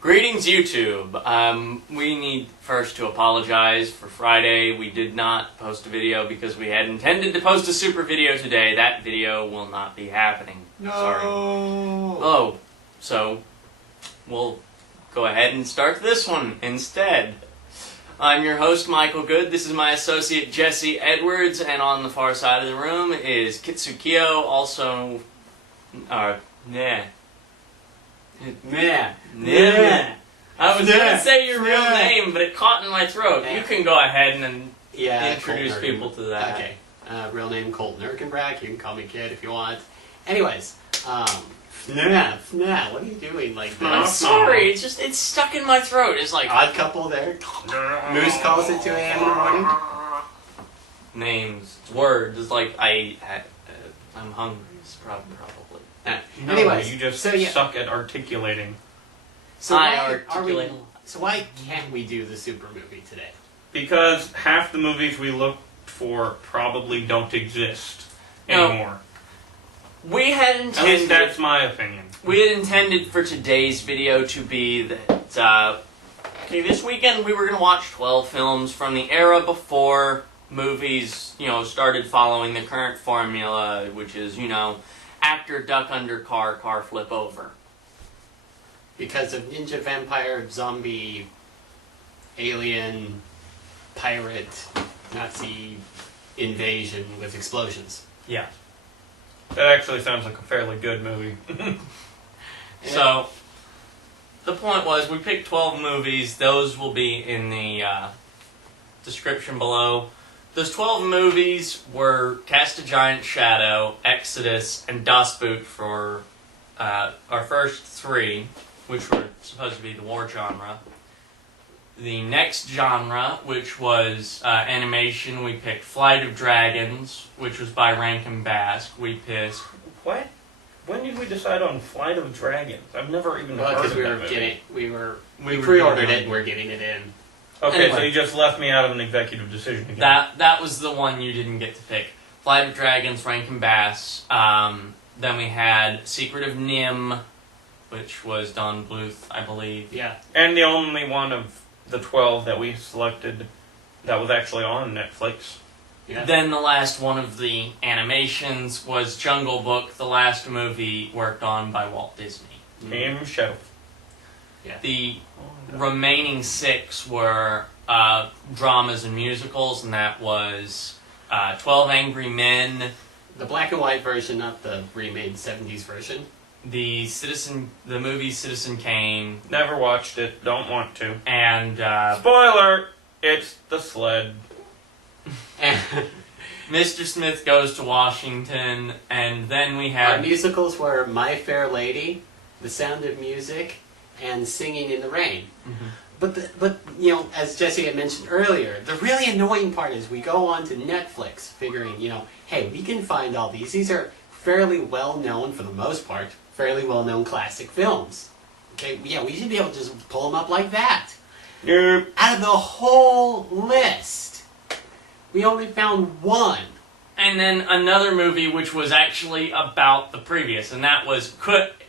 Greetings, YouTube. We need first to apologize for Friday. We did not post a video because we had intended to post a super video today. That video will not be happening. No. Sorry. Oh, so we'll go ahead and start this one instead. I'm your host, Micheal Goode. This is my associate, Jesse Edwards, and on the far side of the room is Kitsukyo, also... Nah. I was going to say your real name, but it caught in my throat. You can go ahead and introduce people to that. Okay. Real name Colton Erkenbrack. You can call me Kid if you want. Anyways, FNAF, what are you doing like that? I'm sorry, it's stuck in my throat. It's like... Odd couple there. Moose calls at 2 a.m. in the morning. Names, words, like I'm hungry. It's probably. No, Anyways, you just so, suck at articulating. So articulate. why can't we do the super movie today? Because half the movies we looked for probably don't exist anymore. We had At intended... least that's my opinion. We had intended for today's video to be that, this weekend we were going to watch 12 films from the era before movies, started following the current formula, which is, actor duck under car flip over. Because of ninja, vampire, zombie, alien, pirate, Nazi invasion with explosions. Yeah. That actually sounds like a fairly good movie. So, the point was, we picked 12 movies. Those will be in the description below. Those 12 movies were Cast a Giant Shadow, Exodus, and Das Boot for our first three, which were supposed to be the war genre. The next genre, which was animation, we picked Flight of Dragons, which was by Rankin Bass. We picked... What? When did we decide on Flight of Dragons? I've never even heard of that movie. We pre-ordered it and we're getting it in. Okay, Anyway. so you just left me out of an executive decision again. That was the one you didn't get to pick. Flight of Dragons, Rankin Bass. Then we had Secret of NIMH, which was Don Bluth, I believe. Yeah. And the only one of the 12 that we selected that was actually on Netflix. Yeah. Then the last one of the animations was Jungle Book, the last movie worked on by Walt Disney. Game show. Yeah. The remaining 6 were dramas and musicals, and that was 12 Angry Men, The black and white version, not the remade 70s version. the movie Citizen Kane, Never watched it, don't want to. and Spoiler! It's the sled. Mr. Smith Goes to Washington, and then we Our had... musicals were My Fair Lady, The Sound of Music, and Singing in the Rain. Mhm. But as Jesse had mentioned earlier, the really annoying part is we go on to Netflix figuring, hey, we can find all these. These are fairly well-known, for the most part, fairly well-known classic films. Okay, yeah, we should be able to just pull them up like that. Nope. Out of the whole list, we only found one. And then another movie which was actually about the previous, and that was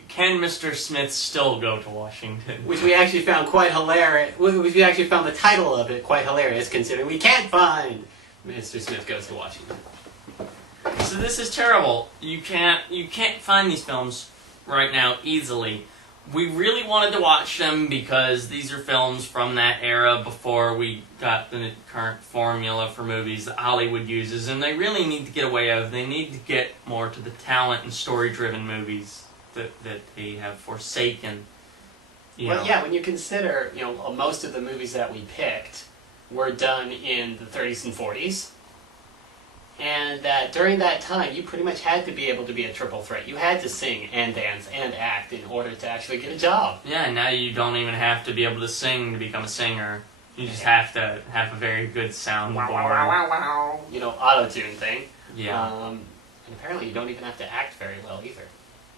Can Mr. Smith Still Go to Washington? Which we actually found quite hilarious. Which we actually found the title of it quite hilarious, considering we can't find Mr. Smith Goes to Washington. So this is terrible. You can't find these films right now easily. We really wanted to watch them because these are films from that era before we got the current formula for movies that Hollywood uses, and they really need to get away of. They need to get more to the talent and story-driven movies that they have forsaken. Well, yeah, when you consider, most of the movies that we picked were done in the 30s and 40s, and that during that time, you pretty much had to be able to be a triple threat. You had to sing and dance and act in order to actually get a job. Yeah, now you don't even have to be able to sing to become a singer. You just have to have a very good soundboard. Auto-tune thing. Yeah. And apparently you don't even have to act very well either.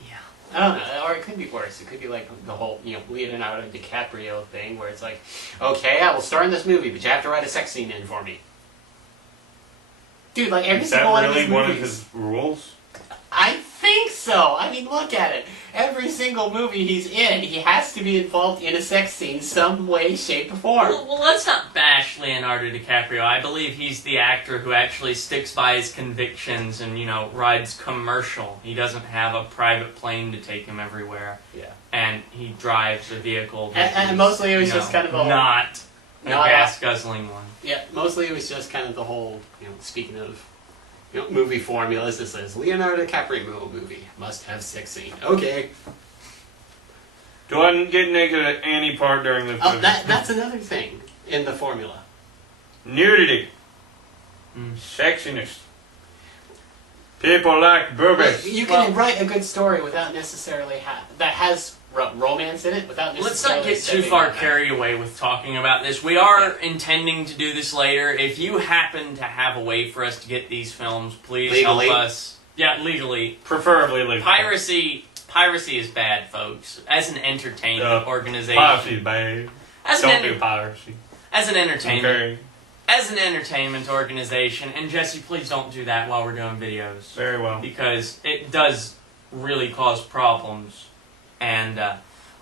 Yeah. I don't know, or it could be worse. It could be like the whole, Leonardo DiCaprio thing, where it's like, okay, I will star in this movie, but you have to write a sex scene in for me. Dude, like every Is single that one of really his one of movies. his rules? I think so. I mean, look at it. Every single movie he's in, he has to be involved in a sex scene some way, shape, or form. Well, let's not bash Leonardo DiCaprio. I believe he's the actor who actually sticks by his convictions and, rides commercial. He doesn't have a private plane to take him everywhere. Yeah. And he drives a vehicle that and mostly it was just kind of a... not a gas-guzzling one. Yeah, mostly it was just kind of the whole, speaking of... movie formulas, it says Leonardo DiCaprio movie must have sex scene. Okay. Do I get naked at any part during this movie? That's another thing in the formula. Nudity. Sexiness. People like boobies. You can write a good story without necessarily that has romance in it without necessarily... Let's not get too far carried away with talking about this. We are intending to do this later. If you happen to have a way for us to get these films, please legally? help us. Yeah, legally. Preferably legally. Piracy is bad, folks. As an entertainment organization. Piracy is bad. Don't do piracy. As an entertainment. Okay. As an entertainment organization, and Jesse, please don't do that while we're doing videos. Very well. Because it does really cause problems. And,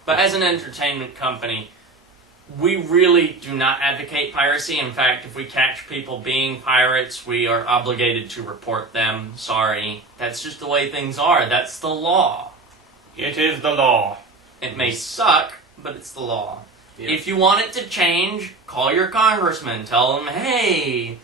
but as an entertainment company, we really do not advocate piracy. In fact, if we catch people being pirates, we are obligated to report them. Sorry. That's just the way things are. That's the law. It is the law. It may suck, but it's the law. Yeah. If you want it to change, call your congressman. Tell them, hey,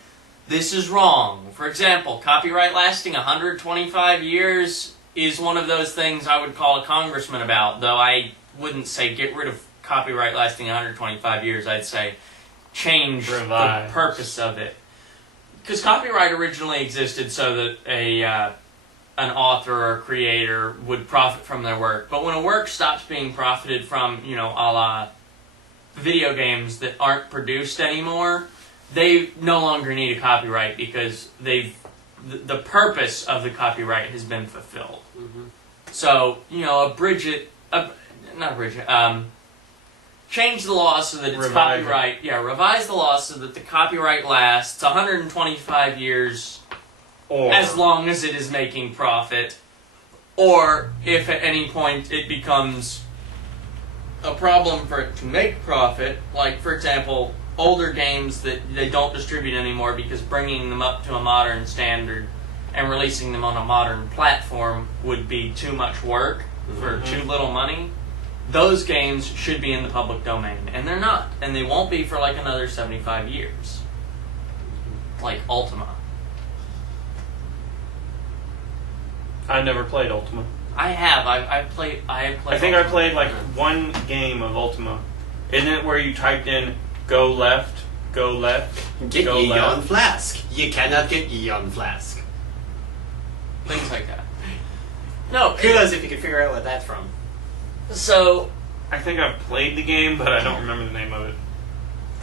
this is wrong. For example, copyright lasting 125 years is one of those things I would call a congressman about, though I wouldn't say get rid of copyright lasting 125 years. I'd say change the purpose of it. Because copyright originally existed so that an author or a creator would profit from their work. But when a work stops being profited from, a la video games that aren't produced anymore, they no longer need a copyright because the purpose of the copyright has been fulfilled. Mm-hmm. So, change the law so that it's copyright. Yeah, revise the law so that the copyright lasts 125 years, or as long as it is making profit, or if at any point it becomes a problem for it to make profit, like, for example, older games that they don't distribute anymore because bringing them up to a modern standard and releasing them on a modern platform would be too much work for too little money, those games should be in the public domain. And they're not. And they won't be for like another 75 years. Like Ultima. I never played Ultima. I have. I have played I think Ultima. I played like one game of Ultima. Isn't it where you typed in go left, get go ye left? on flask. You cannot get ye on flask. Things like that. No. Kudos if you can figure out what that's from. So, I think I've played the game, but I don't remember the name of it.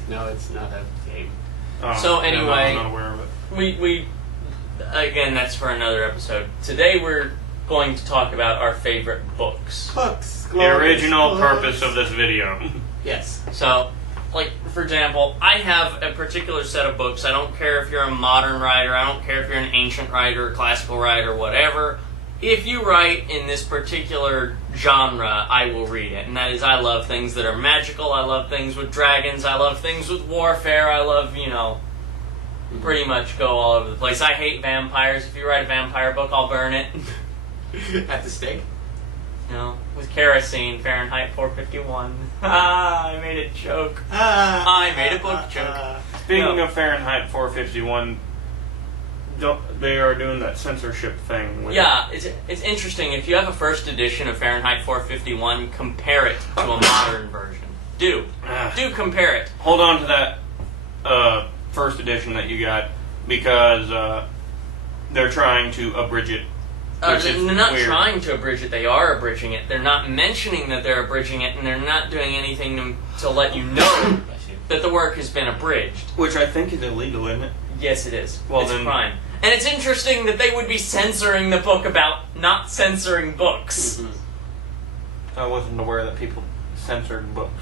No, it's not a game. So anyway, I'm not aware of it. We again, that's for another episode. Today we're going to talk about our favorite books. Books. The original purpose of this video. Yes. So, like, for example, I have a particular set of books. I don't care if you're a modern writer, I don't care if you're an ancient writer, a classical writer, whatever. If you write in this particular genre, I will read it. And that is, I love things that are magical, I love things with dragons, I love things with warfare, I love, pretty much go all over the place. I hate vampires. If you write a vampire book, I'll burn it. At the stake? With kerosene, Fahrenheit 451. I made a joke. I made a book joke. Speaking of Fahrenheit 451, they are doing that censorship thing. Yeah, it's interesting. If you have a first edition of Fahrenheit 451, compare it to a modern version. Do compare it. Hold on to that first edition that you got, because they're trying to abridge it. They're not trying to abridge it, they are abridging it. They're not mentioning that they're abridging it, and they're not doing anything to let you know that the work has been abridged. Which I think is illegal, isn't it? Yes, it is. Well, it's a crime. And it's interesting that they would be censoring the book about not censoring books. Mm-hmm. I wasn't aware that people censored books.